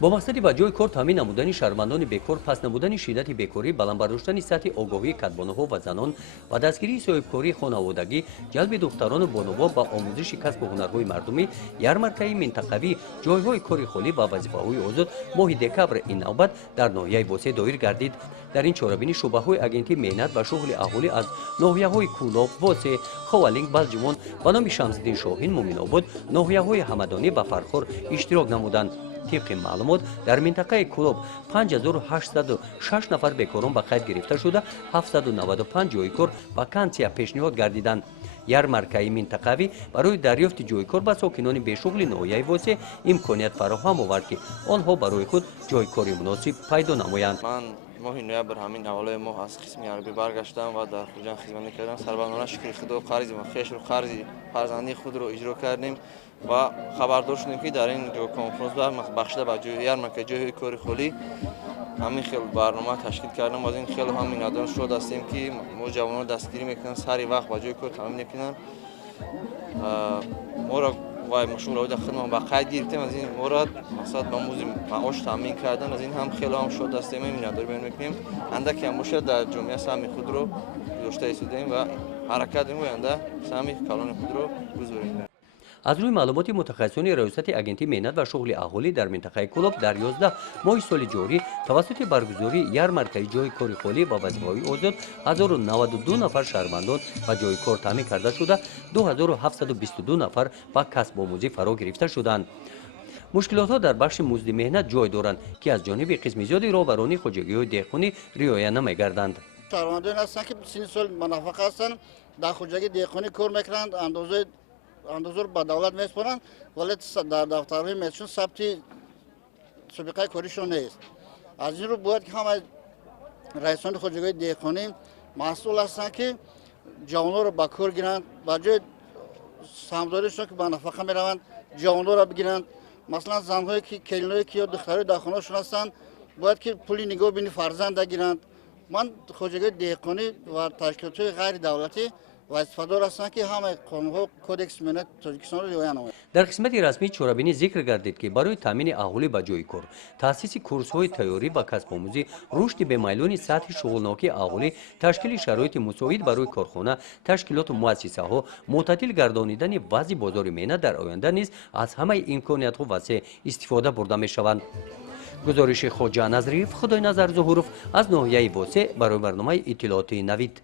با مقصد با جای کار تامین نمودن شهروندان بیکار، پس نمودن شدت بیکاری، بلند برداشتن سطح آگاهی کدبانوها و زنان و دستگیری صاحبکاری خانوادگی، جلب دختران بانوا با آموزش کسب و هنرهای مردمی، یارمارک‌های منطقوی، جایهای کار خالی و وظیفه‌های آزاد ماه دکبر این نوبت در ناحیه واسه دایر گردید. در این چاره‌بینی شعبه‌های اگنتی مهنت و شغل اهالی از ناحیه‌های کولاب، واسه، خوالینگ، بلجمون و نام شمس‌الدین شاهین، مومن‌آباد، ناحیه‌های همدانی و فرخار اشتراک نمودند. طبق معلومات در منطقه کولاب 5806 نفر بیکاران به قید گرفته شده 795 جای کار واکانسیا پیشنهاد گردیدند. یارمارک‌های منطقوی برای دریافت جای کار به ساکنان بیشغل ناحیه واسه امکانیت فراهم آورد که آنها برای خود جای کاری مناسب پیدا نمایند. ماه نوامبر همین اول ماه از قسم عربی برگشتم و در خوجان خدمت کردم. سربنانه شکر خدا قرض و خیش رو قرض فرزندی خود رو اجرا کردیم و خبردار شدیم که در این کنفرانس بخشیده به جای یارمارک جای کاری خالی همین خیلی برنامه تشکیل کردم. از این خیلی همین آدم شد هستیم که ما جوانان دستگیری میکنن سری وقت با جای کار تامین میکنن. ما را وای مشغول در خدمت با قید گرفتیم. از این مورد مقصد با موزی معاش تامین کردن از این هم خیلی هم شد هستیم. این نداری بیان میکنیم اندک هم باشه در جامعه سهمی خود رو داشته ایستادیم و حرکت این آینده سهمی کلان خود رو گذاریم. از روی معلومات متخصصان ریاست اگنتی مهنت و شغل اهالی در منطقه کولاب در 11 ماه سال جاری توسط برگزاری یارمارک‌های جای کار خالی و وظیفه‌های آزاد 1092 نفر شهروندان و جای کار تامین کرده شده 2722 نفر با کسب آموزی فرا گرفته شدند. مشکلات ها در بخش مزد مهنت جای دارند که از جانب قسم زیادی راهبران خواجگی‌های دهقانی رعایت نمی‌گردند. شهروندان هستند که سین سال منافق هستند در خواجگی دهقانی کار میکنند اندازه با دولت میسپارند ولی در دفترهای میشون ثبت سابقه کاریشون نیست. از این رو باید که همه رئیسان خواجگی دهقانی مسئول هستند که جوانان رو با کار گیرند با جای سهمداریشون که به نفقه میروند جوانان رو بگیرند. مثلا زنهایی که کلینایی که یا دخترای در خانه‌شون هستند باید که پولی نگاه بینی فرزند گیرند. من خواجگی دهقانی و تشکیلات غیر دولتی و استفاده هستند که همه قانون‌ها کدکس ملت تاجیکستان رو رعایت نمایند. در قسمت رسمی چورابینی ذکر گردید که برای تامین اهالی به جای کار، تأسیس کورس‌های تیاری و کسب آموزی، رشد به میلان سطح شغلناکی اهالی، تشکیل شرایط مساعد برای کارخانه، تشکیلات و مؤسسه‌ها، معتدل گردانیدن وضع بازار مهنت در آینده نیز از همه امکانیت‌ها واسه استفاده برده می‌شوند. گزارش خواجه نظریف خدای نظر ظهورов از ناحیه واسه برای برنامه اطلاعاتی نوید.